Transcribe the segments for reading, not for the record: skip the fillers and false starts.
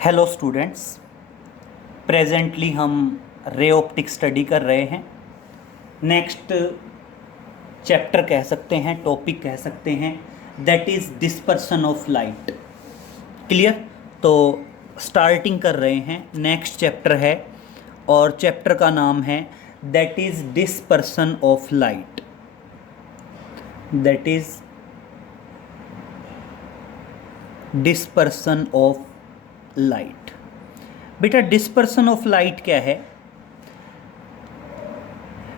Hello students, presently हम रे optic study कर रहे हैं। नेक्स्ट चैप्टर कह सकते हैं, टॉपिक कह सकते हैं, that is dispersion of light. Clear? तो स्टार्टिंग कर रहे हैं, नेक्स्ट चैप्टर है और चैप्टर का नाम है that is dispersion of light. That is dispersion of light. बेटा डिस्पर्सन ऑफ लाइट क्या है?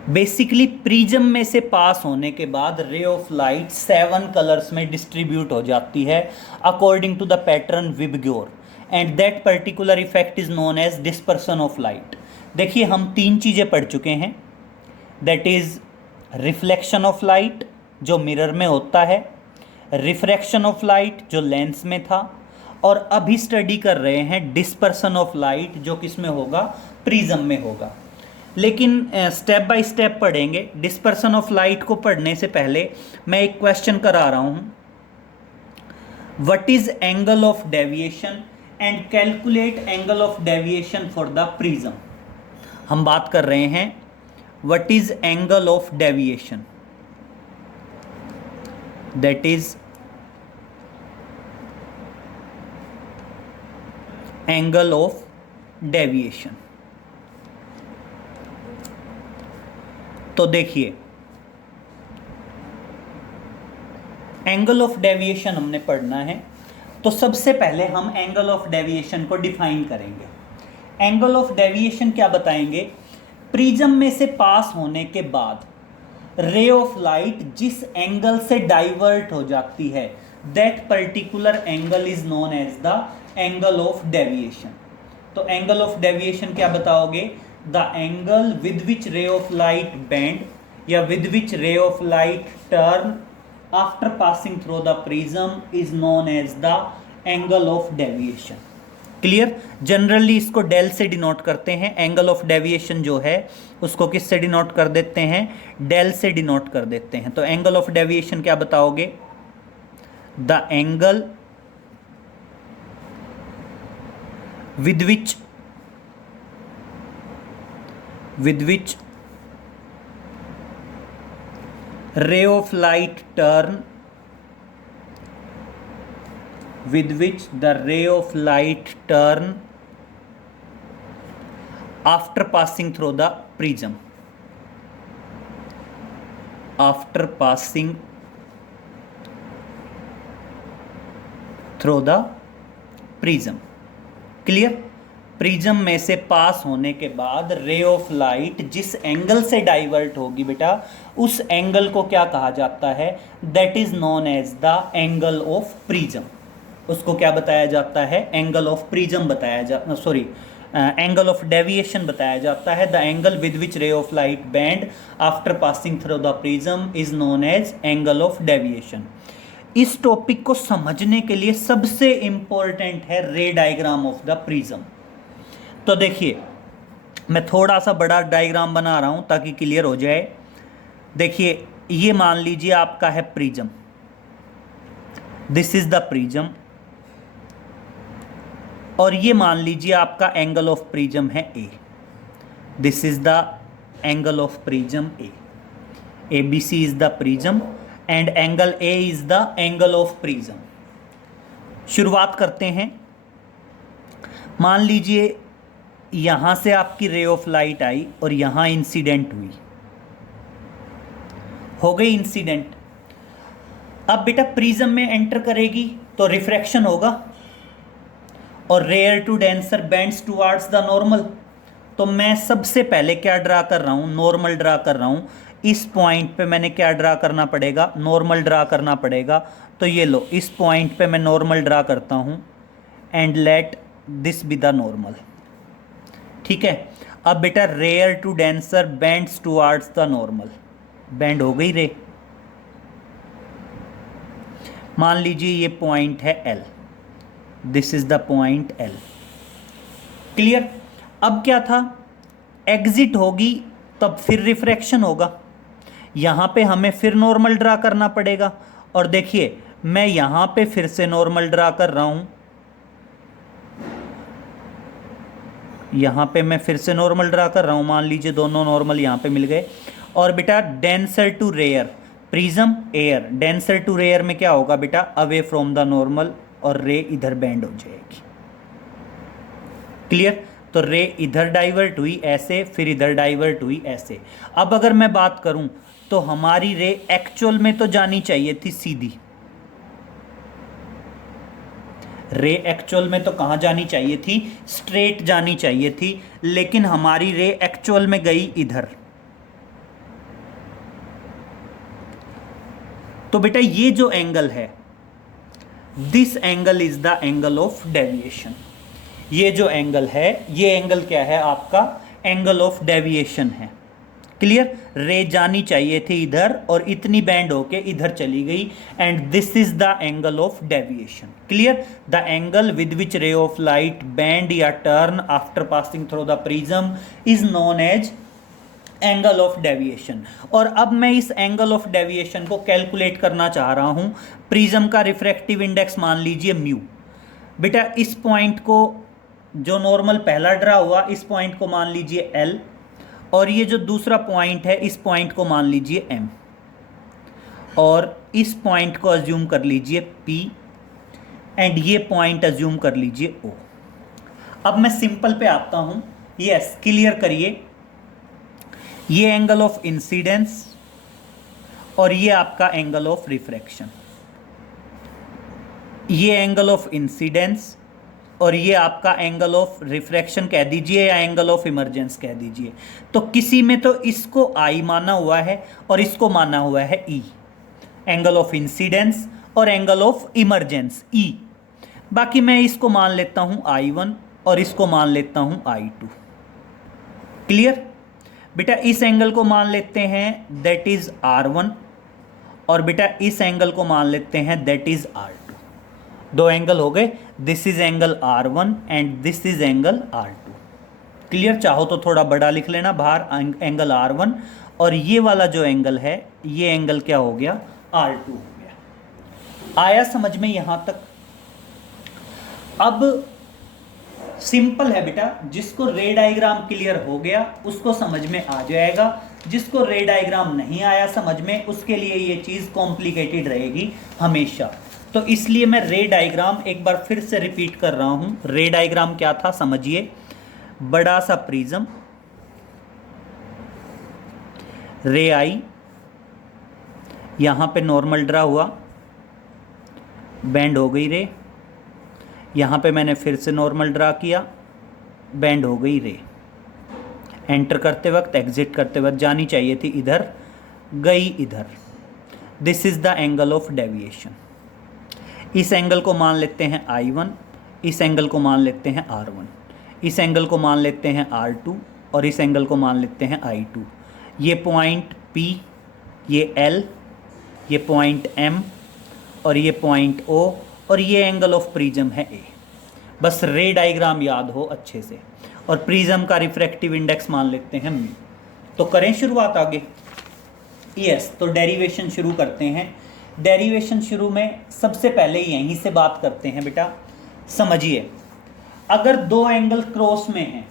बेसिकली प्रिज्म में से पास होने के बाद रे ऑफ लाइट 7 कलर्स में डिस्ट्रीब्यूट हो जाती है according to the pattern VIBGYOR, and that particular effect is known as dispersion of light. देखिए हम 3 चीज़ें पढ़ चुके हैं, that is reflection of light जो मिरर में होता है, रिफ्रैक्शन ऑफ लाइट जो लेंस में था, और अभी स्टडी कर रहे हैं डिस्पर्सन ऑफ लाइट जो किस में होगा, प्रिज्म में होगा। लेकिन स्टेप बाय स्टेप पढ़ेंगे। डिस्पर्सन ऑफ लाइट को पढ़ने से पहले मैं एक क्वेश्चन करा रहा हूँ, what is angle of deviation and calculate angle of deviation for the prism. हम बात कर रहे हैं what is angle of deviation, that is angle of deviation. तो देखिए एंगल ऑफ डेविएशन हमने पढ़ना है, तो सबसे पहले हम एंगल ऑफ डेविएशन को डिफाइन करेंगे। एंगल ऑफ डेविएशन क्या बताएंगे? प्रिज्म में से पास होने के बाद रे ऑफ लाइट जिस एंगल से डाइवर्ट हो जाती है, that particular angle is known as the angle of deviation. तो एंगल ऑफ डेविएशन क्या बताओगे? The angle with which ray of light bend या with which ray of light turn after passing through the prism is known as the angle of deviation. Clear? Generally इसको del से denote करते हैं। Angle of deviation जो है उसको किस से डिनोट कर देते हैं? डेल से डिनोट कर देते हैं। तो एंगल ऑफ डेविएशन क्या बताओगे? The angle with which ray of light turn, with which the ray of light turn after passing through the prism, after passing through the prism। Clear? Prism में से pass होने के बाद ray of light जिस angle से divert होगी बेटा, उस एंगल को क्या कहा जाता है? That is known as the angle of prism. उसको क्या बताया जाता है? एंगल ऑफ प्रिज्म बताया जा सॉरी एंगल ऑफ डेविएशन बताया जाता है। The angle with which ray of light bend after passing through the prism is known as angle of deviation. इस टॉपिक को समझने के लिए सबसे इंपॉर्टेंट है रे डायग्राम ऑफ द प्रिज्म। तो देखिए मैं थोड़ा सा बड़ा डायग्राम बना रहा हूं ताकि क्लियर हो जाए। देखिए ये मान लीजिए आपका है prism, this is the prism, और ये मान लीजिए आपका एंगल ऑफ प्रिज्म है A, this is the angle of prism A, ABC is the prism and angle A is the angle of prism. शुरुआत करते हैं। मान लीजिए यहां से आपकी रे ऑफ लाइट आई और यहां इंसिडेंट हुई, हो गई इंसिडेंट। अब बेटा प्रिज्म में एंटर करेगी तो रिफ्रैक्शन होगा और rare to denser bends towards the normal. तो मैं सबसे पहले क्या ड्रा कर रहा हूं? नॉर्मल ड्रा कर रहा हूं। इस पॉइंट पे मैंने क्या ड्रा करना पड़ेगा? नॉर्मल ड्रा करना पड़ेगा। तो ये लो, इस पॉइंट पे मैं नॉर्मल ड्रा करता हूँ and let this be the normal. ठीक है? अब बेटा rare to denser bends towards the normal, bend हो गई रे। मान लीजिए ये पॉइंट है L, this is the point L। Clear? अब क्या था? एग्जिट होगी तब फिर रिफ्रैक्शन होगा, यहाँ पे हमें फिर नॉर्मल ड्रा करना पड़ेगा। और देखिए मैं यहाँ पे फिर से नॉर्मल ड्रा कर रहा हूँ यहाँ पे मैं फिर से नॉर्मल ड्रा कर रहा हूँ, मान लीजिए दोनों नॉर्मल यहाँ पे मिल गए। और बेटा denser to rare, prism air, denser to rare में क्या होगा बेटा, अवे फ्रॉम द नॉर्मल, और रे इधर बेंड हो जाएगी। क्लियर? तो रे इधर डाइवर्ट हुई ऐसे, फिर इधर डाइवर्ट हुई ऐसे। अब अगर मैं बात करूं तो हमारी रे एक्चुअल में तो जानी चाहिए थी सीधी, रे एक्चुअल में तो कहां जानी चाहिए थी, स्ट्रेट जानी चाहिए थी, लेकिन हमारी रे एक्चुअल में गई इधर। तो बेटा ये जो एंगल है, this angle is the angle of deviation. ये जो एंगल है, ये एंगल क्या है आपका, एंगल ऑफ डेविएशन है। क्लियर? रे जानी चाहिए थी इधर और इतनी बैंड होके इधर चली गई, and this is the angle of deviation. Clear? The angle with which ray of light bend या turn after passing through the prism is known as angle of deviation. और अब मैं इस एंगल ऑफ डेविएशन को calculate करना चाह रहा हूं। प्रिज्म का रिफ्रैक्टिव इंडेक्स मान लीजिए म्यू। बेटा इस पॉइंट को, जो नॉर्मल पहला ड्रा हुआ, इस पॉइंट को मान लीजिए एल, और ये जो दूसरा पॉइंट है इस पॉइंट को मान लीजिए एम, और इस पॉइंट को अज्यूम कर लीजिए पी, एंड ये पॉइंट अज्यूम कर लीजिए ओ। अब मैं सिंपल पे आता हूं। यस, क्लियर करिए, ये एंगल ऑफ इंसिडेंस और ये आपका एंगल ऑफ रिफ्रैक्शन, ये एंगल ऑफ इंसिडेंस और ये आपका एंगल ऑफ रिफ्रैक्शन कह दीजिए या एंगल ऑफ इमर्जेंस कह दीजिए। तो किसी में तो इसको आई माना हुआ है और इसको माना हुआ है ई, एंगल ऑफ इंसिडेंस और एंगल ऑफ इमर्जेंस ई। बाकी मैं इसको मान लेता हूं I1 और इसको मान लेता हूं I2। क्लियर? बेटा इस एंगल को मान लेते हैं दैट इज R1, और बेटा इस एंगल को मान लेते हैं दैट इज R2। दो एंगल हो गए, this is angle R1 and this is angle R2। Clear? चाहो तो थोड़ा बड़ा लिख लेना बाहर, एंगल R1, और ये वाला जो एंगल है ये एंगल क्या हो गया, R2 हो गया। आया समझ में यहां तक? अब सिंपल है बेटा, जिसको रे डायग्राम क्लियर हो गया उसको समझ में आ जाएगा, जिसको रे डायग्राम नहीं आया समझ में उसके लिए ये चीज़ कॉम्प्लिकेटेड रहेगी हमेशा। तो इसलिए मैं रे डायग्राम एक बार फिर से रिपीट कर रहा हूं। रे डायग्राम क्या था समझिए, बड़ा सा प्रिज्म, रे आई, यहां पे नॉर्मल ड्रा हुआ, बैंड हो गई रे, यहाँ पे मैंने फिर से नॉर्मल ड्रा किया, बैंड हो गई रे। एंटर करते वक्त, एग्जिट करते वक्त जानी चाहिए थी इधर, गई इधर। This is the angle of deviation. इस एंगल को मान लेते हैं I1, इस एंगल को मान लेते हैं R1, इस एंगल को मान लेते हैं R2, और इस एंगल को मान लेते हैं I2। ये पॉइंट P, ये L, ये पॉइंट M, और ये पॉइंट O, और ये एंगल ऑफ प्रिज्म है ए। बस रे डायग्राम याद हो अच्छे से, और प्रिज्म का रिफ्रैक्टिव इंडेक्स मान लेते हैं म्यू। तो करें शुरुआत आगे। यस, तो डेरिवेशन शुरू करते हैं। डेरिवेशन शुरू में सबसे पहले यहीं से बात करते हैं बेटा। समझिए, अगर दो एंगल क्रॉस में हैं,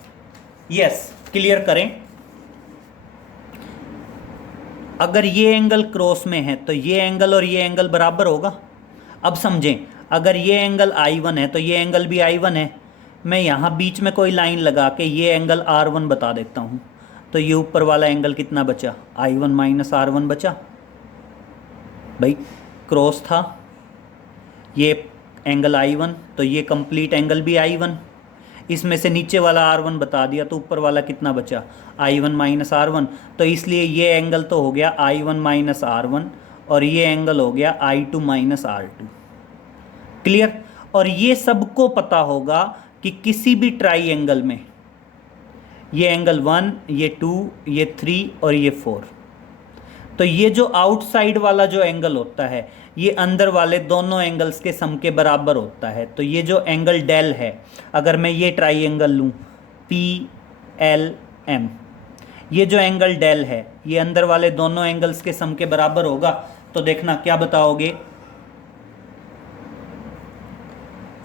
यस क्लियर करें, अगर ये एंगल क्रॉस में है तो ये एंगल और ये एंगल बराबर होगा। अब समझें, अगर ये एंगल I1 है तो ये एंगल भी I1 है। मैं यहाँ बीच में कोई लाइन लगा के ये एंगल R1 बता देता हूँ, तो ये ऊपर वाला एंगल कितना बचा, I1 माइनस R1 बचा। भाई क्रॉस था ये एंगल I1, तो ये कंप्लीट एंगल भी I1, इसमें से नीचे वाला R1 बता दिया, तो ऊपर वाला कितना बचा, I1 माइनस R1। तो इसलिए ये एंगल तो हो गया I1 माइनस R1, और ये एंगल हो गया I2 माइनस R2। क्लियर? और ये सबको पता होगा कि किसी भी ट्राइंगल में ये एंगल 1, ये 2, ये 3 और ये 4, तो ये जो आउटसाइड वाला जो एंगल होता है ये अंदर वाले दोनों एंगल्स के सम के बराबर होता है। तो ये जो एंगल डेल है, अगर मैं ये ट्राइंगल लूँ PLM, ये जो एंगल डेल है ये अंदर वाले दोनों एंगल्स के सम के बराबर होगा। तो देखना क्या बताओगे,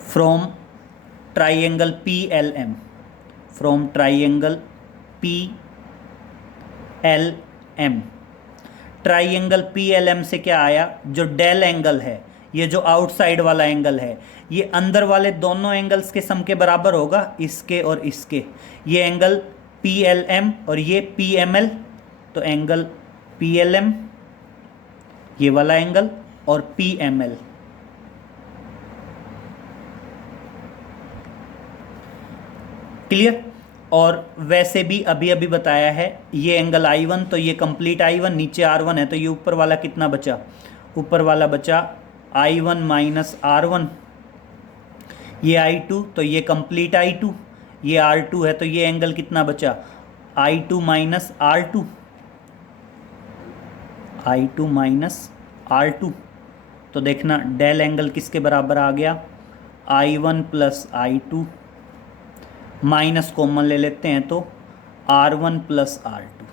from triangle PLM, from triangle P L M. Triangle P L M से क्या आया, जो डेल एंगल है, ये जो आउटसाइड वाला एंगल है, ये अंदर वाले दोनों एंगल्स के सम के बराबर होगा, इसके और इसके। ये एंगल पी एल एम और ये पी एम एल, तो एंगल पी एल एम ये वाला एंगल और पी एम एल। क्लियर। और वैसे भी अभी अभी बताया है, ये एंगल I1 तो ये कंप्लीट I1, नीचे R1 है, तो ये ऊपर वाला कितना बचा, ऊपर वाला बचा I1 माइनस R1, ये I2 तो ये कंप्लीट I2, ये R2 है, तो ये एंगल कितना बचा I2 minus R2, I2 minus R2। तो देखना डेल एंगल किसके बराबर आ गया, I1 plus I2, minus common ले लेते हैं तो R1 प्लस R2।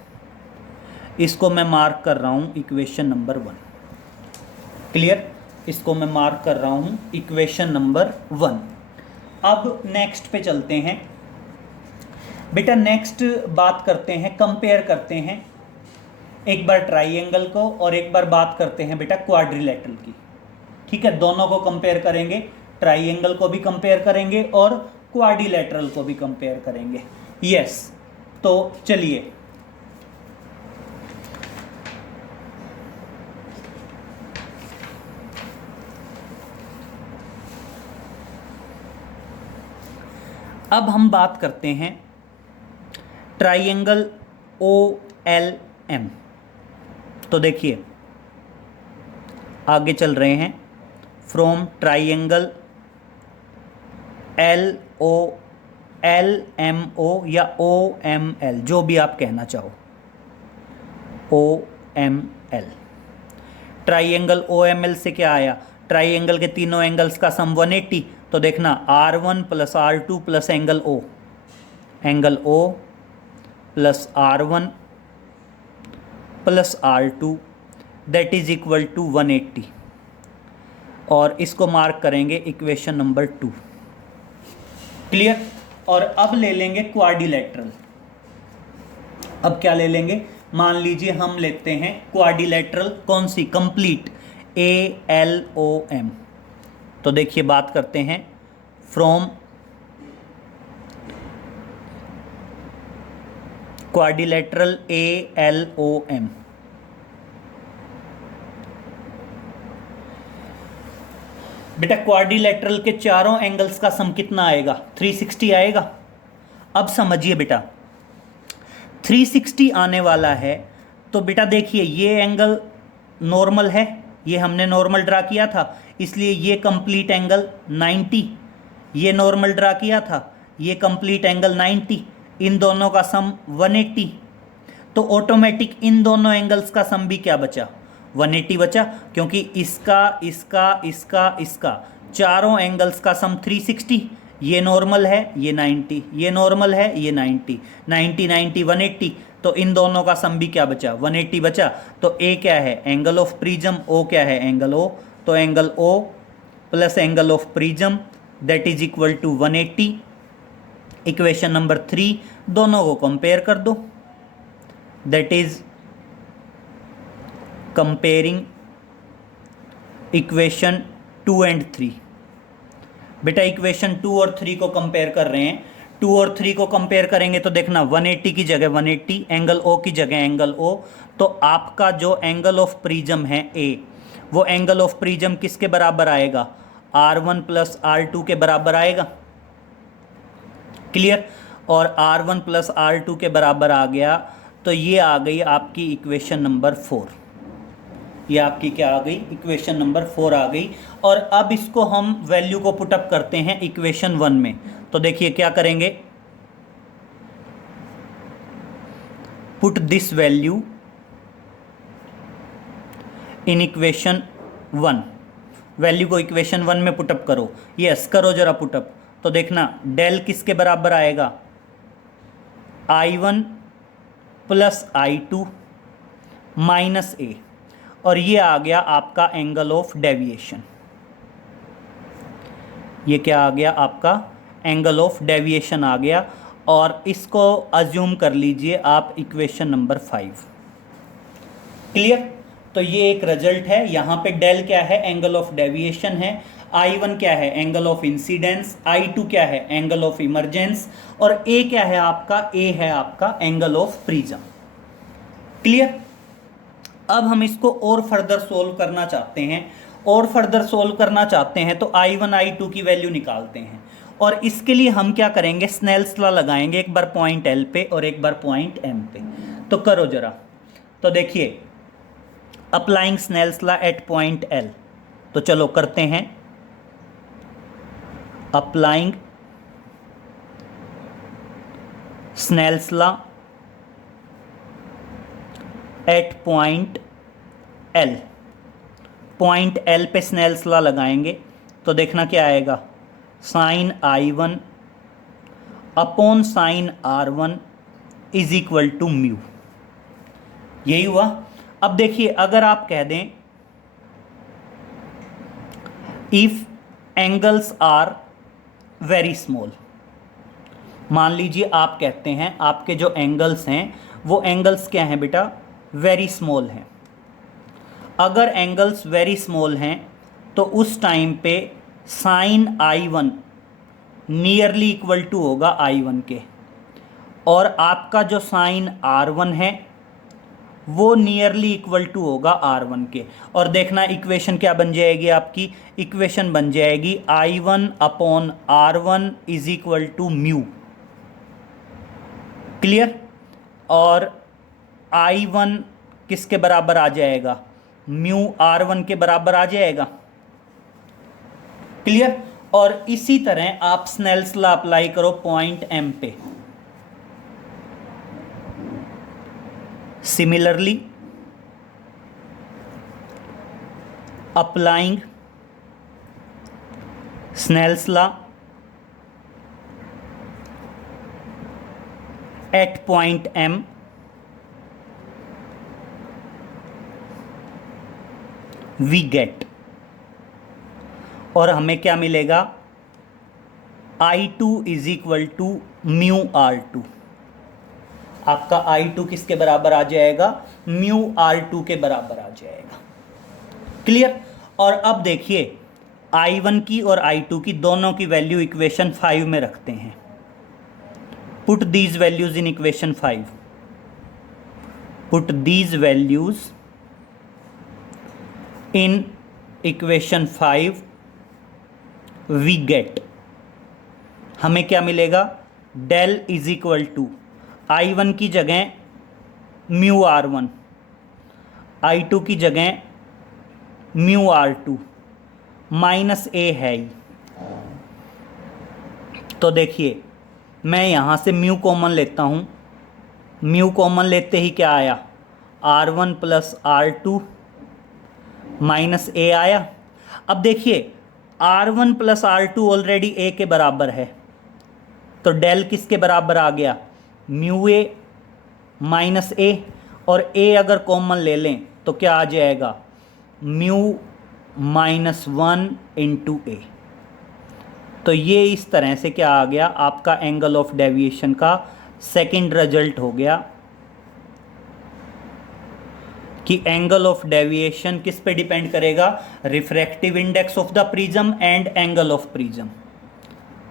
इसको मैं मार्क कर रहा हूँ इक्वेशन नंबर 1। क्लियर। इसको मैं मार्क कर रहा हूँ इक्वेशन नंबर 1। अब नेक्स्ट पे चलते हैं बेटा। नेक्स्ट बात करते हैं, कंपेयर करते हैं एक बार ट्राइंगल को और एक बार बात करते हैं बेटा क्वाड्रिलेटरल की। ठीक है, दोनों को कंपेयर करेंगे, ट्राइंगल को भी कंपेयर करेंगे और क्वाड्रिलेटरल को भी कंपेयर करेंगे। यस, तो चलिए अब हम बात करते हैं ट्राइंगल ओ एल एम। तो देखिए आगे चल रहे हैं, from triangle L O L M O या ओ एम एल, जो भी आप कहना चाहो, O M L. Triangle O M L से क्या आया, ट्राइंगल के तीनों एंगल्स का सम 180। तो देखना R1 plus R2 plus angle O, angle O plus R1 plus R2 that is equal to 180। और इसको मार्क करेंगे इक्वेशन नंबर 2। क्लियर। और अब ले लेंगे क्वाड्रिलेटरल। अब क्या ले लेंगे, मान लीजिए हम लेते हैं क्वाड्रिलेटरल, कौन सी, कंप्लीट, ALOM। तो देखिए बात करते हैं फ्रॉम क्वाड्रिलेटरल ALOM। बेटा क्वाड्रिलेटरल के चारों एंगल्स का सम कितना आएगा, 360 आएगा। अब समझिए बेटा 360 आने वाला है, तो बेटा देखिए ये एंगल नॉर्मल है, ये हमने नॉर्मल ड्रा किया था, इसलिए ये कंप्लीट एंगल 90, ये नॉर्मल ड्रा किया था, ये कंप्लीट एंगल 90, इन दोनों का सम 180। तो ऑटोमेटिक इन दोनों एंगल्स का सम भी क्या बचा, 180 बचा, क्योंकि इसका इसका इसका इसका चारों एंगल्स का सम 360। ये नॉर्मल है, ये 90, ये नॉर्मल है, ये 90, 90 90 180। तो इन दोनों का सम भी क्या बचा, 180 बचा। तो ए क्या है, एंगल ऑफ प्रिज्म, ओ क्या है, एंगल ओ। तो angle O plus angle of prism that is equal to 180। Equation number 3, दोनों को कंपेयर कर दो, that is comparing equation 2 and 3। बेटा इक्वेशन 2 और 3 को कंपेयर कर रहे हैं, 2 और 3 को कंपेयर करेंगे तो देखना 180 की जगह 180, एंगल ओ की जगह एंगल ओ। तो आपका जो एंगल ऑफ प्रिज्म है ए, वो एंगल ऑफ प्रिज्म किसके बराबर आएगा, R1 प्लस R2 के बराबर आएगा। क्लियर। और R1 प्लस R2 के बराबर आ गया, तो ये आ गई आपकी इक्वेशन नंबर 4। ये आपकी क्या आ गई, इक्वेशन नंबर 4 आ गई। और अब इसको हम वैल्यू को पुटअप करते हैं इक्वेशन 1 में। तो देखिए क्या करेंगे, put this value in equation 1। Value को इक्वेशन 1 में पुटअप करो, यस करो जरा पुटअप। तो देखना डेल किसके बराबर आएगा, I1 प्लस I2 माइनस ए, और ये आ गया आपका एंगल ऑफ डेविएशन। ये क्या आ गया आपका, एंगल ऑफ डेविएशन आ गया। और इसको अज्यूम कर लीजिए आप इक्वेशन नंबर 5। क्लियर? तो ये एक रिजल्ट है। यहाँ पे डेल क्या है? एंगल ऑफ डेविएशन है। I1 क्या है? Angle of incidence. I2 क्या है? Angle of emergence. और A क्या है आपका? A है आपका एंगल ऑफ प्रिज्म। क्लियर? अब हम इसको और फर्दर सोल्व करना चाहते हैं। और फर्दर सोल्व करना चाहते हैं तो I1 I2 की वैल्यू निकालते हैं। और इसके लिए हम क्या करेंगे? स्नेल्स लॉ लगाएंगे, एक बार पॉइंट L पे और एक बार पॉइंट M पे। तो करो जरा। तो देखिए, applying Snell's law at point L। तो चलो करते हैं। Applying Snell's law at point L। Point L पे स्नेल्स लॉ लगाएंगे तो देखना क्या आएगा? Sine I1 upon sine R1 is equal to mu. यही हुआ। अब देखिए, अगर आप कह दें if angles are very small, मान लीजिए आप कहते हैं आपके जो एंगल्स हैं वो एंगल्स क्या हैं बेटा? वेरी स्मॉल हैं। अगर एंगल्स वेरी स्मॉल हैं तो उस टाइम पे sign I1 nearly equal to होगा I1 के, और आपका जो साइन R1 है वो नियरली इक्वल टू होगा R1 के। और देखना इक्वेशन क्या बन जाएगी आपकी? इक्वेशन बन जाएगी I1 upon R1 is equal to mu. Clear? और I1 किसके बराबर आ जाएगा? म्यू R1 के बराबर आ जाएगा। क्लियर? और इसी तरह आप स्नेल्स लॉ अप्लाई करो पॉइंट M पे। Similarly applying Snell's law at point M, we get, और हमें क्या मिलेगा? I2 is equal to mu R2। आपका I2 किसके बराबर आ जाएगा? म्यू R2 के बराबर आ जाएगा। क्लियर? और अब देखिए, I1 की और I2 की दोनों की वैल्यू इक्वेशन 5 में रखते हैं। Put these values in equation 5। Put these values in equation 5, we get, हमें क्या मिलेगा? Del is equal to I1 की जगह म्यू R1, I2 की जगह म्यू R2, माइनस A है ही। तो देखिए, मैं यहाँ से म्यू कॉमन लेता हूँ। म्यू कॉमन लेते ही क्या आया? R1 plus R2 minus A आया। अब देखिए, R1 plus R2 already A के बराबर है, तो डेल किसके बराबर आ गया? म्यू A माइनस A, और A अगर कॉमन ले लें तो क्या आ जाएगा? Mu minus 1 into A। तो ये इस तरह से क्या आ गया? आपका एंगल ऑफ डेविएशन का सेकंड रिजल्ट हो गया कि एंगल ऑफ डेविएशन किस पे डिपेंड करेगा? Refractive index of the prism and angle of prism,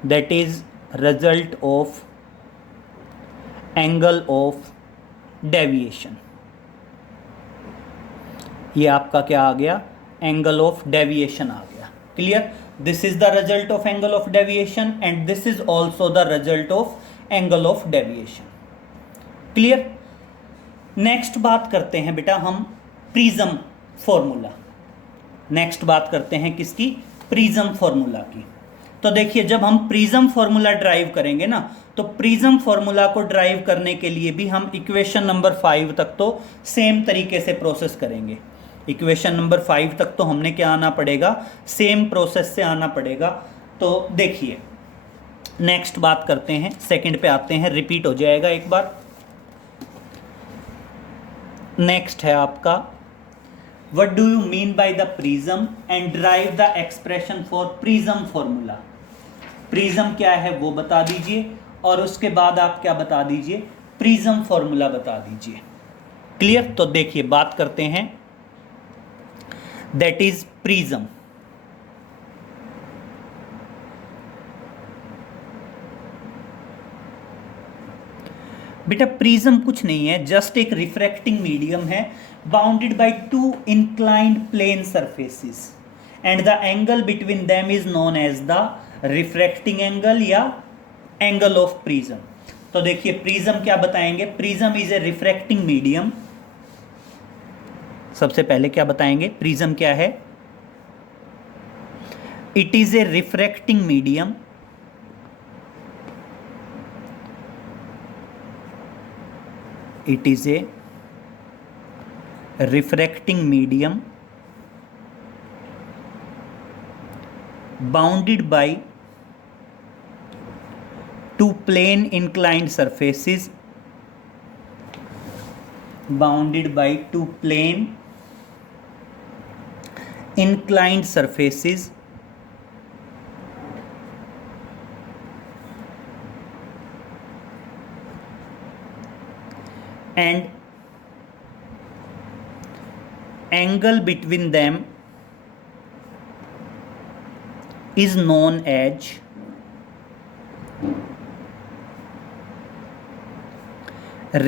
that is result of angle of deviation. ये आपका क्या आ गया? एंगल ऑफ डेविएशन आ गया। Clear? This is the result of angle of deviation and this is also the result of angle of deviation. Clear? Next बात करते हैं बेटा हम प्रिज्म फॉर्मूला। नेक्स्ट बात करते हैं किसकी? प्रिज्म फॉर्मूला की। तो देखिए, जब हम प्रिज्म फॉर्मूला ड्राइव करेंगे ना, तो प्रिज्म फॉर्मूला को ड्राइव करने के लिए भी हम इक्वेशन नंबर 5 तक तो सेम तरीके से प्रोसेस करेंगे। इक्वेशन नंबर 5 तक तो हमने क्या आना पड़ेगा? सेम प्रोसेस से आना पड़ेगा। तो देखिए, नेक्स्ट बात करते हैं, सेकंड पे आते हैं, रिपीट हो जाएगा एक बार। नेक्स्ट है आपका what do you mean by the prism and drive the expression for prism formula. Prism क्या है वो बता दीजिए, और उसके बाद आप क्या बता दीजिए, प्रिज्म फॉर्मूला बता दीजिए। क्लियर? तो देखिए बात करते हैं, दैट इज प्रिज्म। बेटा प्रिज्म कुछ नहीं है, जस्ट एक रिफ्रैक्टिंग मीडियम है, bounded by two inclined plane surfaces and the angle between them is known as the refracting angle या एंगल ऑफ प्रिज्म। तो देखिए प्रिज्म क्या बताएंगे, prism is a refracting medium. सबसे पहले क्या बताएंगे, प्रिज्म क्या है, it is a refracting medium it is a refracting medium bounded by two plane inclined surfaces, bounded by two plane inclined surfaces and angle between them is known as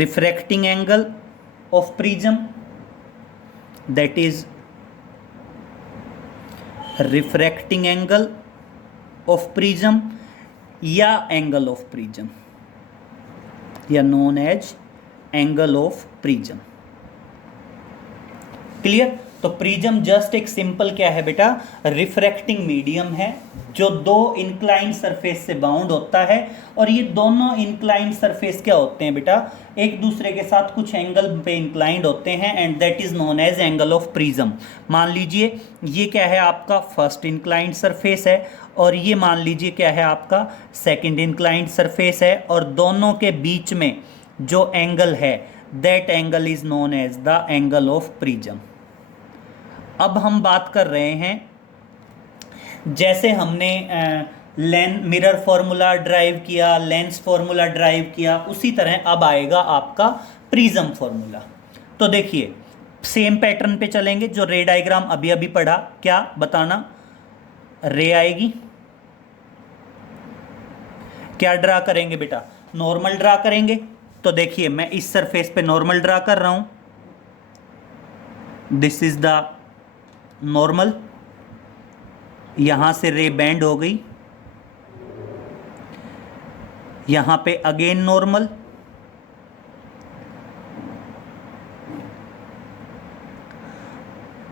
refracting angle of prism, that is refracting angle of prism या angle of prism या known as angle of prism. Clear? तो prism just एक simple क्या है बेटा, refracting medium है जो दो इंक्लाइंड सरफेस से बाउंड होता है, और ये दोनों इंक्लाइंड सरफेस क्या होते हैं बेटा, एक दूसरे के साथ कुछ एंगल पे इंक्लाइंड होते हैं and that is known as angle of prism. मान लीजिए ये क्या है, आपका फर्स्ट इंक्लाइंड सरफेस है, और ये मान लीजिए क्या है, आपका सेकेंड इंक्लाइंड सरफेस है, और दोनों के बीच में जो एंगल है that angle is known as the angle of prism. अब हम बात कर रहे हैं, जैसे हमने मिरर फॉर्मूला ड्राइव किया, लेंस फॉर्मूला ड्राइव किया, उसी तरह अब आएगा आपका प्रिज्म फॉर्मूला। तो देखिए सेम पैटर्न पे चलेंगे, जो रे डायग्राम अभी अभी पढ़ा, क्या बताना, रे आएगी, क्या ड्रा करेंगे बेटा, नॉर्मल ड्रा करेंगे। तो देखिए मैं इस सरफेस पे नॉर्मल ड्रा कर रहा हूं, दिस इज द नॉर्मल, यहां से रे बेंड हो गई, यहां पे अगेन नॉर्मल,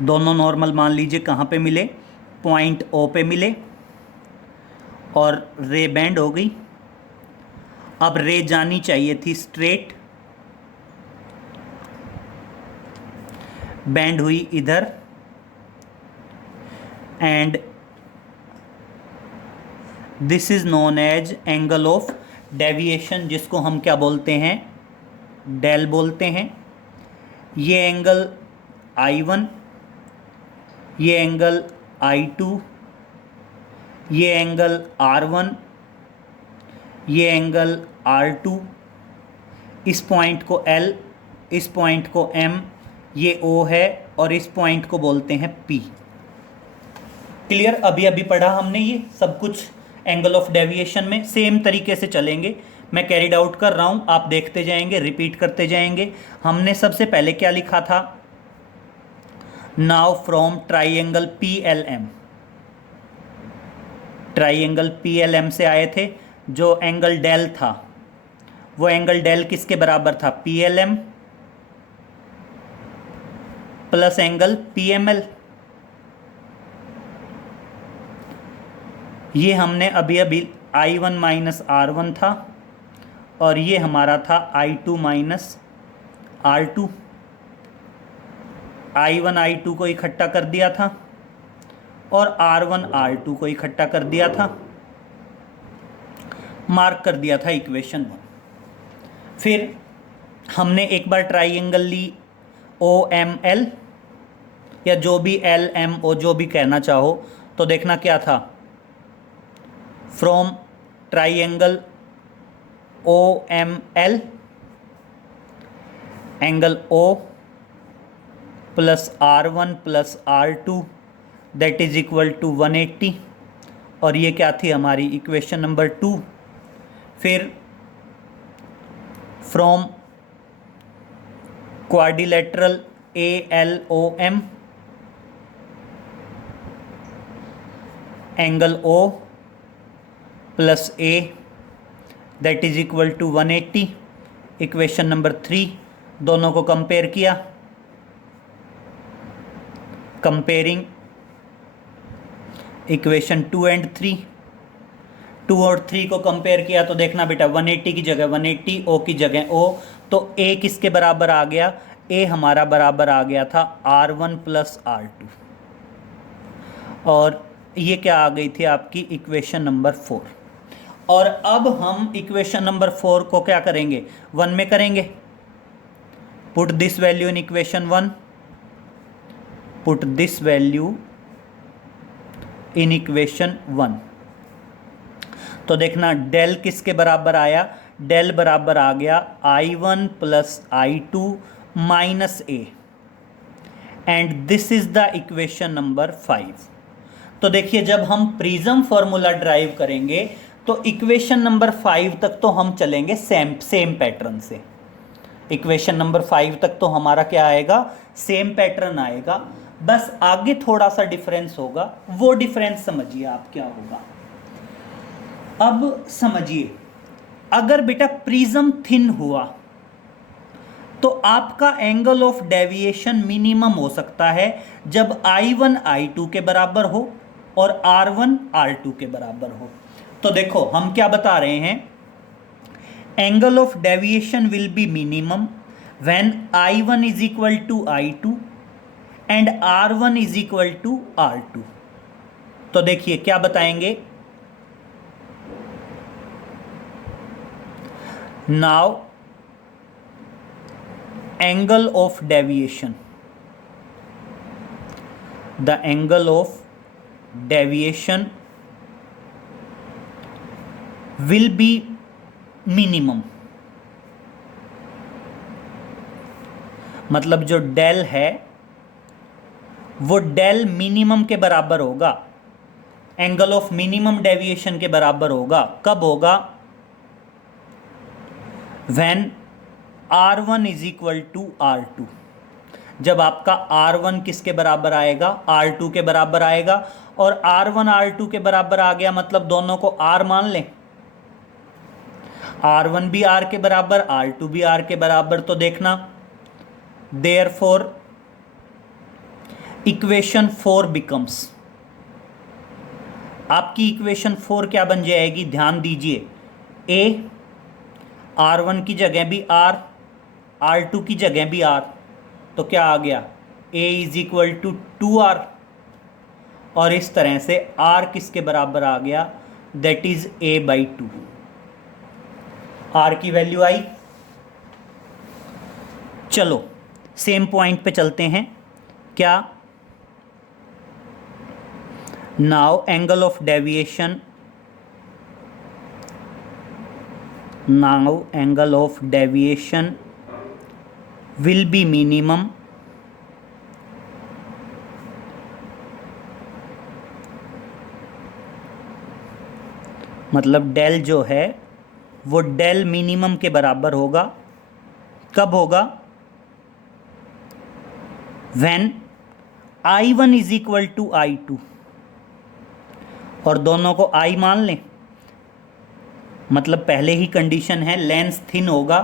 दोनों नॉर्मल मान लीजिए कहां पे मिले, पॉइंट ओ पे मिले, और रे बेंड हो गई। अब रे जानी चाहिए थी स्ट्रेट, बेंड हुई इधर, and this is known as angle of deviation, जिसको हम क्या बोलते हैं, डेल बोलते हैं। ये एंगल I1, ये एंगल I2, ये एंगल R1, ये एंगल R2, इस पॉइंट को L, इस पॉइंट को M, ये O है, और इस पॉइंट को बोलते हैं P। क्लियर? अभी अभी पढ़ा हमने ये सब कुछ एंगल ऑफ डेविएशन में, सेम तरीके से चलेंगे, मैं कैरिड आउट कर रहा हूँ, आप देखते जाएंगे, रिपीट करते जाएंगे। हमने सबसे पहले क्या लिखा था, now from triangle PLM, triangle PLM से आए थे, जो एंगल डेल था, वो एंगल डेल किसके बराबर था, PLM प्लस एंगल PML। ये हमने अभी अभी I1 माइनस R1 था, और ये हमारा था I2 minus R2। I1 I2 को इकट्ठा कर दिया था, और R1 R2 को इकट्ठा कर दिया था, मार्क कर दिया था इक्वेशन 1। फिर हमने एक बार ट्राइंगल ली OML, या जो भी LMO जो भी कहना चाहो, तो देखना क्या था, from triangle OML angle O plus R1 plus R2 that is equal to 180। और ये क्या थी हमारी इक्वेशन नंबर 2। फिर from quadrilateral ALOM angle O plus A that is equal to 180। Equation number 3, दोनों को कंपेयर किया, कंपेयरिंग इक्वेशन 2 एंड 3, 2 और 3 को कंपेयर किया तो देखना बेटा 180 की जगह 180, O की जगह O, तो A किसके बराबर आ गया, A हमारा बराबर आ गया था R1 प्लस R2, और ये क्या आ गई थी आपकी इक्वेशन नंबर 4। और अब हम इक्वेशन नंबर 4 को क्या करेंगे, 1 में करेंगे। Put this value in equation 1, put this value in equation 1। तो देखना डेल किसके बराबर आया, डेल बराबर आ गया I1 plus I2 minus A, and this is the equation number 5। तो देखिए जब हम प्रिज्म फॉर्मूला ड्राइव करेंगे तो इक्वेशन नंबर 5 तक तो हम चलेंगे सेम पैटर्न से। इक्वेशन नंबर 5 तक तो हमारा क्या आएगा, सेम पैटर्न आएगा, बस आगे थोड़ा सा डिफरेंस होगा। वो डिफरेंस समझिए आप क्या होगा। अब समझिए, अगर बेटा प्रिज्म थिन हुआ तो आपका एंगल ऑफ डेविएशन मिनिमम हो सकता है जब I1 I2 के बराबर हो और R1 R2 के बराबर हो। तो देखो हम क्या बता रहे हैं, angle of deviation will be minimum when I1 is equal to I2 and R1 is equal to R2। तो देखिए क्या बताएंगे, now angle of deviation, the angle of deviation will be minimum, मतलब जो डेल है वो डेल मिनिमम के बराबर होगा, एंगल ऑफ मिनिमम डेविएशन के बराबर होगा। कब होगा, when R1 is equal to R2, जब आपका R1 किसके बराबर आएगा, R2 के बराबर आएगा। और R1 R2 के बराबर आ गया मतलब दोनों को R मान लें, R1 भी R के बराबर, R2 भी R के बराबर। तो देखना देयरफॉर इक्वेशन 4 बिकम्स, आपकी इक्वेशन 4 क्या बन जाएगी, ध्यान दीजिए, A R1 की जगह भी R, R2 की जगह भी R, तो क्या आ गया, A is equal to 2R। और इस तरह से R किसके बराबर आ गया, दैट इज A/2। R की वैल्यू आई। चलो सेम पॉइंट पे चलते हैं, क्या, now angle of deviation, now angle of deviation will be minimum मतलब डेल जो है वो डेल मिनिमम के बराबर होगा। कब होगा, when I1 is equal to I2, और दोनों को I मान लें, मतलब पहले ही कंडीशन है लेंस थिन होगा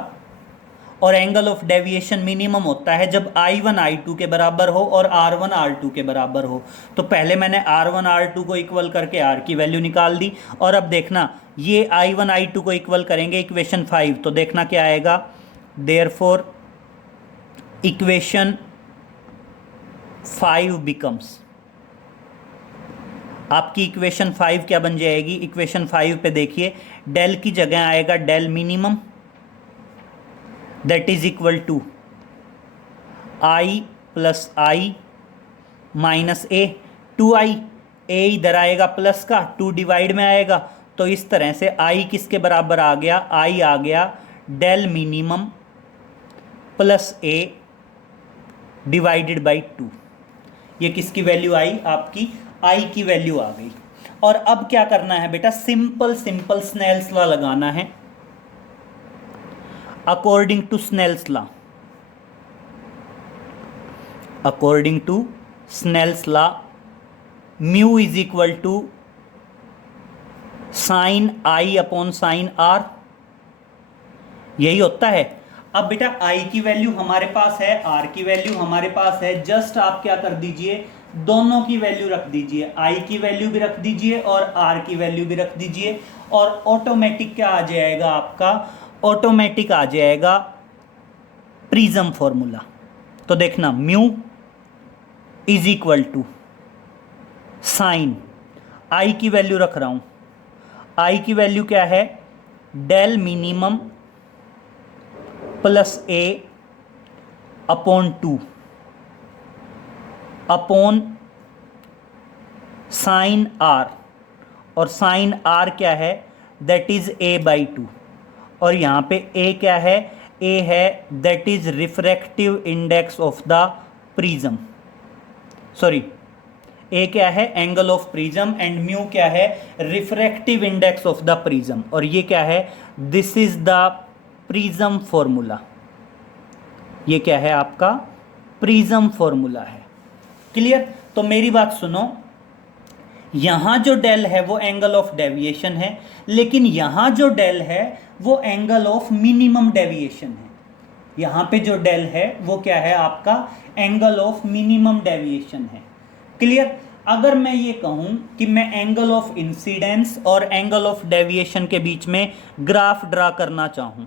और एंगल ऑफ डेविएशन मिनिमम होता है जब I1 I2 के बराबर हो और R1 R2 के बराबर हो। तो पहले मैंने R1 R2 को इक्वल करके R की वैल्यू निकाल दी, और अब देखना ये I1 I2 को इक्वल करेंगे इक्वेशन 5, तो देखना क्या आएगा, देयरफॉर इक्वेशन 5 बिकम्स, आपकी इक्वेशन 5 क्या बन जाएगी, इक्वेशन 5 पे देखिए डेल की जगह आएगा del minimum, that is equal to I plus I minus A, 2I, A इधर आएगा प्लस का, 2 डिवाइड में आएगा तो इस तरह से आई किसके बराबर आ गया, आई आ गया del minimum plus A divided by 2। ये किसकी वैल्यू आई, आपकी आई की वैल्यू आ गई। और अब क्या करना है बेटा, सिंपल सिंपल स्नेल्स लॉ लगाना है। According to Snell's law, according to Snell's law, mu is equal to sine I upon sine R, यही होता है। अब बेटा आई की वैल्यू हमारे पास है, आर की वैल्यू हमारे पास है, जस्ट आप क्या कर दीजिए, दोनों की वैल्यू रख दीजिए, आई की वैल्यू भी रख दीजिए और आर की वैल्यू भी रख दीजिए, और ऑटोमेटिक क्या आ जाएगा आपका, ऑटोमेटिक आ जाएगा प्रिज्म फॉर्मूला। तो देखना mu is equal to sine, I की वैल्यू रख रहा हूं, आई की वैल्यू क्या है, del minimum plus A upon 2 upon sine R, और साइन आर क्या है, दैट इज ए बाई 2, और यहां पे ए क्या है, ए है that is refractive index of the prism, sorry A क्या है, angle of prism, and mu क्या है, refractive index of the prism, और ये क्या है, this is the prism formula. ये क्या है आपका, प्रिज्म फॉर्मूला है। क्लियर। तो मेरी बात सुनो, यहां जो डेल है वो एंगल ऑफ डेविएशन है, लेकिन यहां जो डेल है वो एंगल ऑफ मिनिमम डेविएशन है। यहां पे जो डेल है वो क्या है आपका, एंगल ऑफ मिनिमम डेविएशन है। क्लियर। अगर मैं ये कहूं कि मैं एंगल ऑफ इंसिडेंस और एंगल ऑफ डेविएशन के बीच में ग्राफ ड्रा करना चाहूं,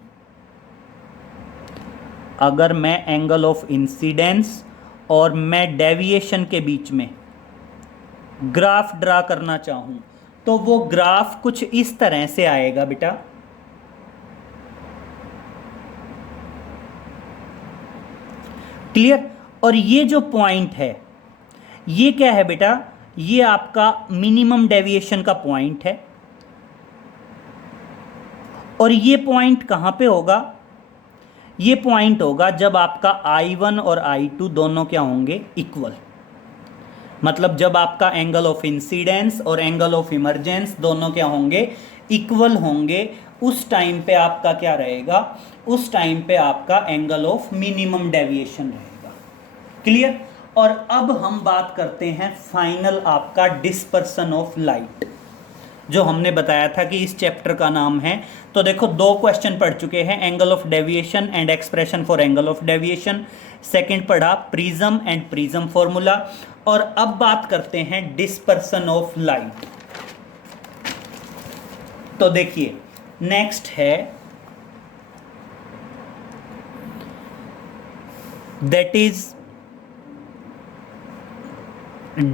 अगर मैं एंगल ऑफ इंसिडेंस और मैं डेविएशन के बीच में ग्राफ ड्रा करना चाहूं, तो वो ग्राफ कुछ इस तरह से आएगा बेटा। क्लियर। और ये जो पॉइंट है ये क्या है बेटा, ये आपका मिनिमम डेविएशन का पॉइंट है, और ये पॉइंट कहां पे होगा, ये पॉइंट होगा जब आपका I1 और I2 दोनों क्या होंगे, इक्वल। मतलब जब आपका एंगल ऑफ इंसिडेंस और एंगल ऑफ इमरजेंस दोनों क्या होंगे, इक्वल होंगे, उस टाइम पे आपका क्या रहेगा, उस टाइम पे आपका एंगल ऑफ मिनिमम डेविएशन रहेगा। क्लियर। और अब हम बात करते हैं फाइनल आपका डिस्पर्सन ऑफ लाइट, जो हमने बताया था कि इस चैप्टर का नाम है। तो देखो 2 क्वेश्चन पढ़ चुके हैं, angle of deviation and expression for angle of deviation, second पढ़ा प्रिज्म एंड प्रिज्म फॉर्मूला, और अब बात करते हैं डिस्पर्सन ऑफ लाइट। तो देखिए नेक्स्ट है that is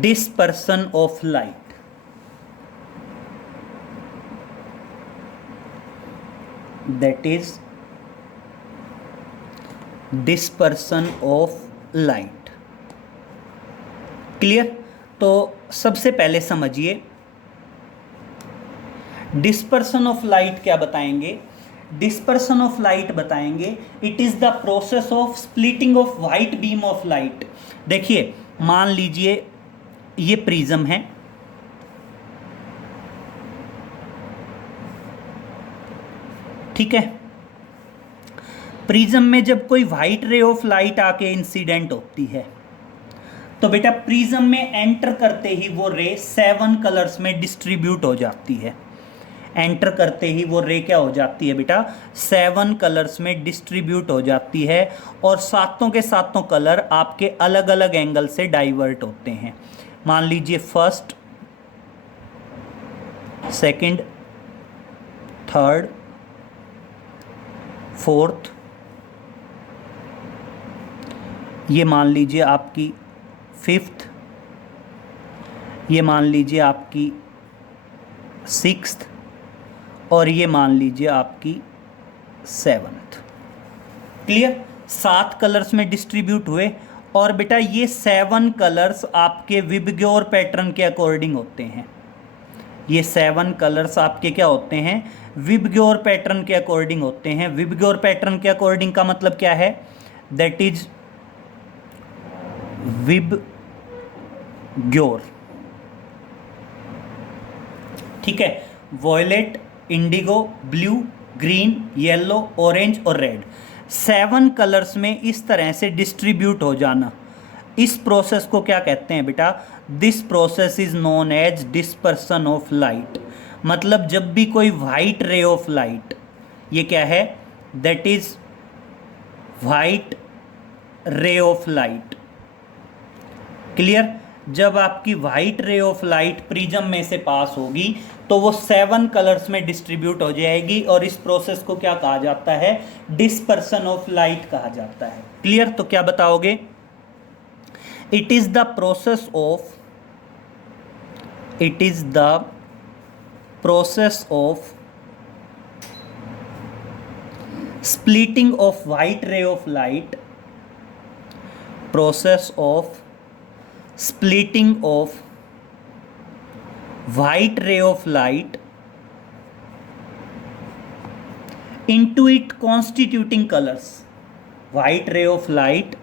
dispersion of light। that is dispersion of light। Clear. तो सबसे पहले समझिए डिस्पर्सन ऑफ लाइट क्या बताएंगे, डिस्पर्सन ऑफ लाइट बताएंगे it is the process of splitting of white beam of light. देखिए मान लीजिए ये प्रिज्म है, ठीक है। प्रिज्म में जब कोई व्हाइट रे ऑफ लाइट आके इंसिडेंट होती है, तो बेटा प्रिज्म में एंटर करते ही वो रे 7 कलर्स में डिस्ट्रीब्यूट हो जाती है। एंटर करते ही वो रे क्या हो जाती है बेटा, 7 कलर्स में डिस्ट्रीब्यूट हो जाती है, और सातों के सातों कलर आपके अलग अलग एंगल से डाइवर्ट होते हैं। मान लीजिए फर्स्ट, सेकंड, थर्ड, फोर्थ, ये मान लीजिए आपकी फिफ्थ, ये मान लीजिए आपकी सिक्स्थ, और ये मान लीजिए आपकी 7th। क्लियर। 7 कलर्स में डिस्ट्रीब्यूट हुए, और बेटा ये 7 कलर्स आपके विबग्योर पैटर्न के अकॉर्डिंग होते हैं। ये 7 कलर्स आपके क्या होते हैं, विबग्योर पैटर्न के अकॉर्डिंग होते हैं। विबग्योर पैटर्न के अकॉर्डिंग का मतलब क्या है, दैट इज विबग्योर, ठीक है। Violet, indigo, blue, green, yellow, orange और रेड, 7 कलर्स में इस तरह से डिस्ट्रीब्यूट हो जाना, इस प्रोसेस को क्या कहते हैं बेटा, this process is known as dispersion of light. मतलब जब भी कोई वाइट रे ऑफ लाइट, ये क्या है, दैट इज वाइट रे ऑफ लाइट, क्लियर। जब आपकी वाइट रे ऑफ लाइट प्रिज्म में से पास होगी तो वो 7 कलर्स में डिस्ट्रीब्यूट हो जाएगी, और इस प्रोसेस को क्या कहा जाता है, डिस्पर्सन ऑफ लाइट कहा जाता है, क्लियर। तो क्या बताओगे, it is the process of splitting of white ray of light, process of splitting of white ray of light into its constituting colors, white ray of light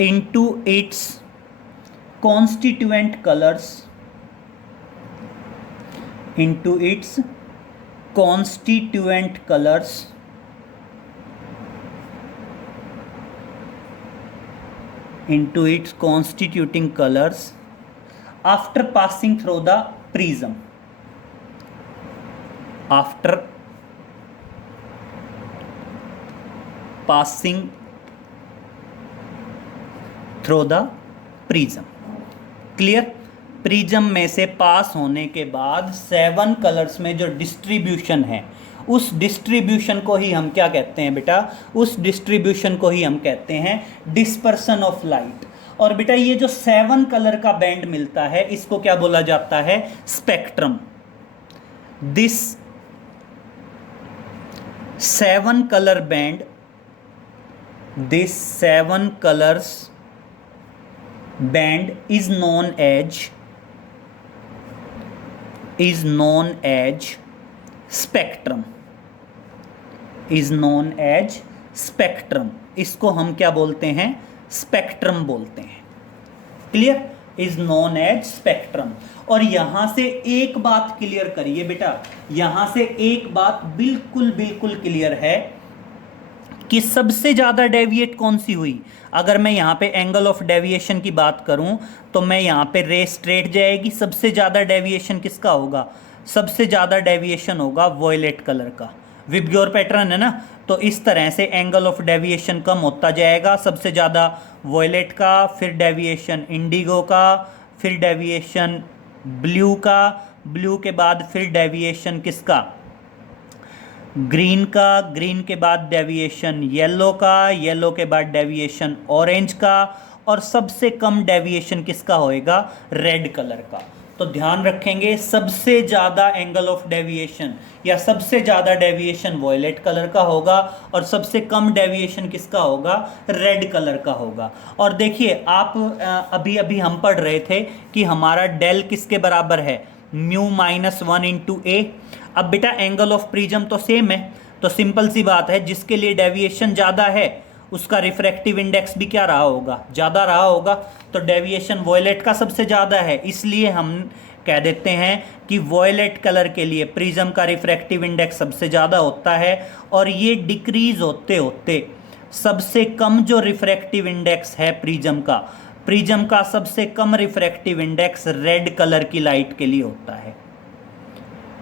into its constituent colors, into its constituent colors, into its constituting colors after passing through the prism, after passing through the prism, clear. Prism में से pass होने के बाद 7 colours में जो distribution है, उस distribution को ही हम क्या कहते हैं बेटा, उस डिस्ट्रीब्यूशन को ही हम कहते हैं डिस्पर्सन ऑफ लाइट। और बेटा ये जो 7 कलर का बैंड मिलता है, इसको क्या बोला जाता है, spectrum. This 7 colour band, this 7 colours band is known as spectrum, is known as spectrum. इसको हम क्या बोलते हैं, स्पेक्ट्रम बोलते हैं, clear, is known as spectrum. और यहां से एक बात क्लियर करिए बेटा, यहां से एक बात बिल्कुल बिल्कुल क्लियर है कि सबसे ज्यादा डेविएट कौन सी हुई। अगर मैं यहाँ पे एंगल ऑफ डेविएशन की बात करूँ तो मैं यहाँ पे रे स्ट्रेट जाएगी, सबसे ज़्यादा डेविएशन किसका होगा, सबसे ज़्यादा डेविएशन होगा वॉयलेट कलर का, विबग्योर पैटर्न है ना, तो इस तरह से एंगल ऑफ डेविएशन कम होता जाएगा, सबसे ज़्यादा वॉयलेट का, फिर डेविएशन इंडिगो का, फिर डेविएशन ब्लू का, ब्लू के बाद फिर डेविएशन किसका, ग्रीन का, ग्रीन के बाद डेविएशन येलो का, येलो के बाद डेविएशन ऑरेंज का, और सबसे कम डेविएशन किसका होएगा, रेड कलर का। तो ध्यान रखेंगे सबसे ज़्यादा एंगल ऑफ डेविएशन या सबसे ज़्यादा डेविएशन वॉयलेट कलर का होगा, और सबसे कम डेविएशन किसका होगा, रेड कलर का होगा। और देखिए आप अभी अभी हम पढ़ रहे थे कि हमारा डेल किसके बराबर है, μ-1 इंटू ए। अब बेटा एंगल ऑफ प्रिज्म तो सेम है, तो सिंपल सी बात है, जिसके लिए डेविएशन ज़्यादा है उसका रिफ्रैक्टिव इंडेक्स भी क्या रहा होगा, ज़्यादा रहा होगा। तो डेविएशन वॉयलेट का सबसे ज़्यादा है, इसलिए हम कह देते हैं कि वॉयलेट कलर के लिए प्रिज्म का रिफ्रैक्टिव इंडेक्स सबसे ज़्यादा होता है, और ये डिक्रीज होते होते सबसे कम जो रिफ्रैक्टिव इंडेक्स है प्रिज्म का सबसे कम रिफ्रैक्टिव इंडेक्स रेड कलर की लाइट के लिए होता है,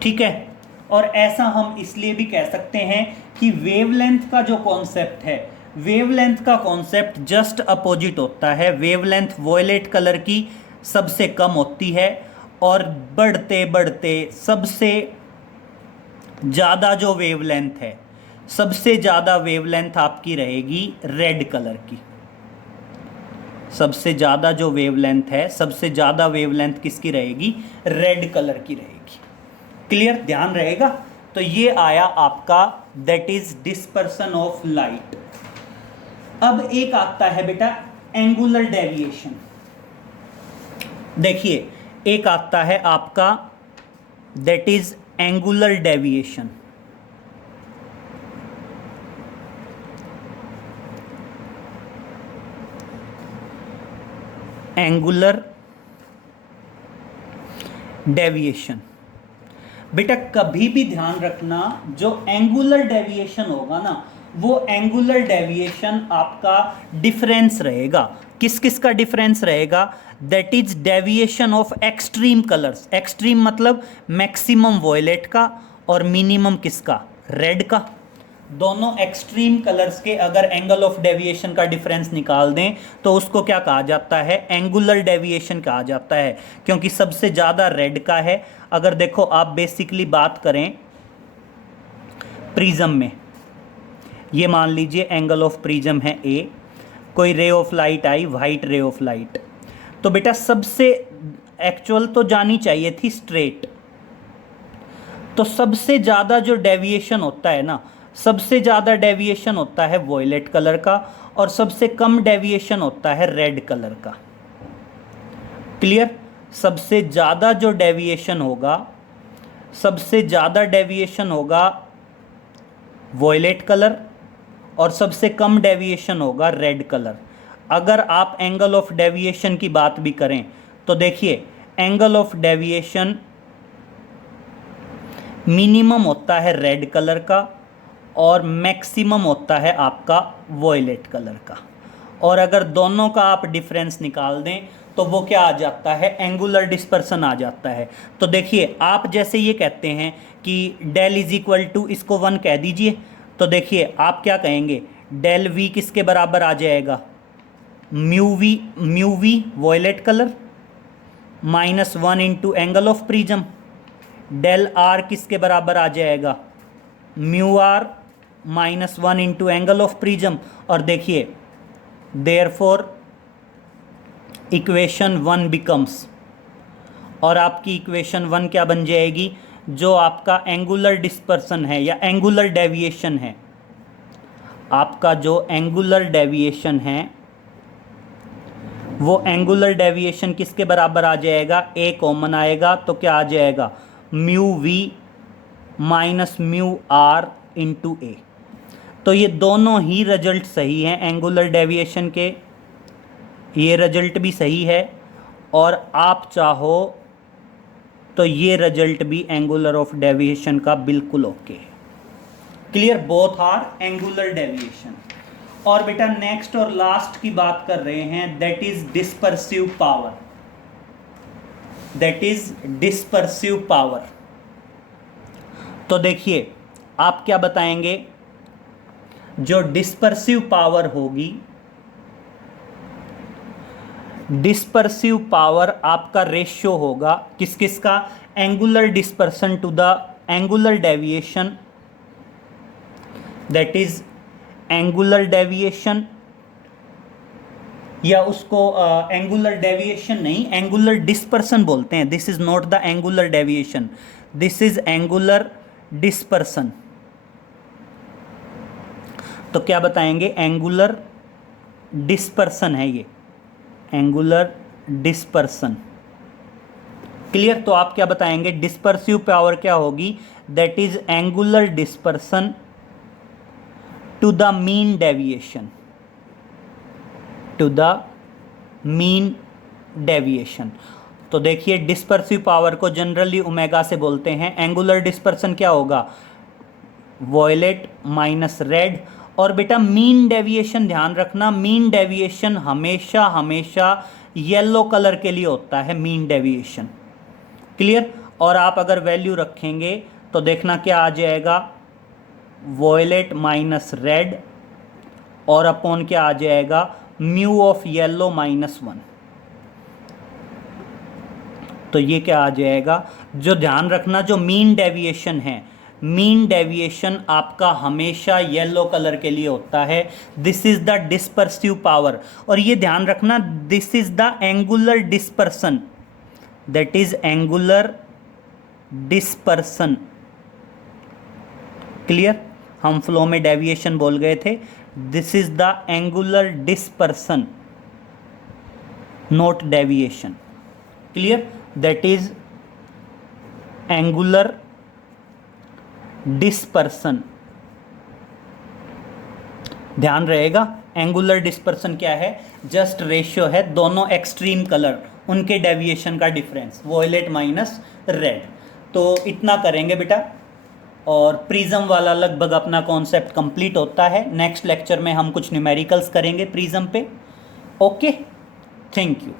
ठीक है। और ऐसा हम इसलिए भी कह सकते हैं कि वेवलेंथ का जो कॉन्सेप्ट है, वेवलेंथ का कॉन्सेप्ट जस्ट अपोजिट होता है। वेवलेंथ वॉयलेट कलर की सबसे कम होती है, और बढ़ते बढ़ते सबसे ज़्यादा जो वेवलेंथ है, सबसे ज़्यादा वेवलेंथ आपकी रहेगी रेड कलर की। सबसे ज़्यादा जो वेवलेंथ है, सबसे ज़्यादा वेवलेंथ किसकी रहेगी, रेड कलर की रहेगी, क्लियर, ध्यान रहेगा। तो ये आया आपका that is dispersion of light. अब एक आता है बेटा एंगुलर डेविएशन। देखिए एक आता है आपका that is angular deviation. Angular deviation, बेटा कभी भी ध्यान रखना जो एंगुलर डेविएशन होगा ना, वो एंगुलर डेविएशन आपका डिफरेंस रहेगा। किस किस का डिफरेंस रहेगा? That is deviation of extreme colours. Extreme मतलब मैक्सिमम वॉयलेट का और मिनिमम किसका? रेड का। दोनों एक्सट्रीम कलर्स के अगर एंगल ऑफ डेविएशन का डिफरेंस निकाल दें तो उसको क्या कहा जाता है? एंगुलर डेविएशन कहा जाता है, क्योंकि सबसे ज़्यादा रेड का है। अगर देखो आप बेसिकली बात करें प्रिज्म में, ये मान लीजिए एंगल ऑफ प्रिज्म है ए, कोई रे ऑफ लाइट आई, वाइट रे ऑफ लाइट, तो बेटा सबसे एक्चुअल तो जानी चाहिए थी स्ट्रेट, तो सबसे ज़्यादा जो डेविएशन होता है ना, सबसे ज़्यादा डेविएशन होता है वॉयलेट कलर का और सबसे कम डेविएशन होता है रेड कलर का। क्लियर? सबसे ज़्यादा जो डेविएशन होगा, सबसे ज़्यादा डेविएशन होगा वॉयलेट कलर और सबसे कम डेविएशन होगा रेड कलर। अगर आप एंगल ऑफ डेविएशन की बात भी करें तो देखिए एंगल ऑफ डेविएशन मिनिमम होता है रेड कलर का और मैक्सिमम होता है आपका वॉयलेट कलर का। और अगर दोनों का आप डिफरेंस निकाल दें तो वो क्या आ जाता है? एंगुलर डिस्पर्सन आ जाता है। तो देखिए आप जैसे ये कहते हैं कि डेल इज इक्वल टू, इसको 1 कह दीजिए, तो देखिए आप क्या कहेंगे? डेल वी किसके बराबर आ जाएगा? Mu V violet colour minus 1 into angle of prism. Del R किसके बराबर आ जाएगा? Mu R minus 1 into angle of prism. और देखिए देयरफॉर इक्वेशन 1 बिकम्स, और आपकी इक्वेशन 1 क्या बन जाएगी? जो आपका एंगुलर डिस्पर्सन है या एंगुलर डेविएशन है, आपका जो एंगुलर डेविएशन है वो एंगुलर डेविएशन किसके बराबर आ जाएगा? ए कॉमन आएगा तो क्या आ जाएगा? Mu V minus mu R into A. तो ये दोनों ही रिजल्ट सही हैं एंगुलर डेविएशन के, ये रिजल्ट भी सही है और आप चाहो तो ये रिजल्ट भी एंगुलर ऑफ डेविएशन का बिल्कुल ओके है। Clear? Both are angular deviation. और बेटा नेक्स्ट और लास्ट की बात कर रहे हैं, that is dispersive power. That is dispersive power. तो देखिए आप क्या बताएंगे? जो डिस्पर्सिव पावर होगी, डिस्पर्सिव पावर आपका रेशियो होगा किस किस का? Angular dispersion to the angular deviation, that is angular deviation, या उसको एंगुलर डेविएशन नहीं, एंगुलर डिस्पर्सन बोलते हैं। This is not the angular deviation, this is angular dispersion. तो क्या बताएंगे? एंगुलर डिस्पर्सन है ये, एंगुलर डिस्पर्सन। क्लियर? तो आप क्या बताएंगे? डिस्पर्सिव पावर क्या होगी? That is angular dispersion to the mean deviation, to the mean deviation. तो देखिए डिस्पर्सिव पावर को जनरली ओमेगा से बोलते हैं। एंगुलर डिस्पर्सन क्या होगा? Violet minus red. और बेटा मीन डेविएशन ध्यान रखना, मीन डेविएशन हमेशा हमेशा येलो कलर के लिए होता है, मीन डेविएशन। क्लियर? और आप अगर वैल्यू रखेंगे तो देखना क्या आ जाएगा? वॉयलेट माइनस रेड और अपॉन क्या आ जाएगा? Mu of yellow minus 1। तो ये क्या आ जाएगा? जो ध्यान रखना, जो मीन डेविएशन है, मीन डेविएशन आपका हमेशा येलो कलर के लिए होता है। This is the dispersive power. और ये ध्यान रखना, this is the angular dispersion, that is angular dispersion. Clear? हम फ्लो में डेविएशन बोल गए थे। This is the angular dispersion, not deviation. Clear? That is angular dispersion. ध्यान रहेगा, एंगुलर डिस्पर्सन क्या है? जस्ट रेशियो है दोनों एक्सट्रीम कलर, उनके डेविएशन का डिफरेंस, वॉयलेट माइनस रेड। तो इतना करेंगे बेटा, और प्रिज्म वाला लगभग अपना कॉन्सेप्ट कंप्लीट होता है। नेक्स्ट लेक्चर में हम कुछ न्यूमेरिकल्स करेंगे प्रिज्म पे। Okay, thank you.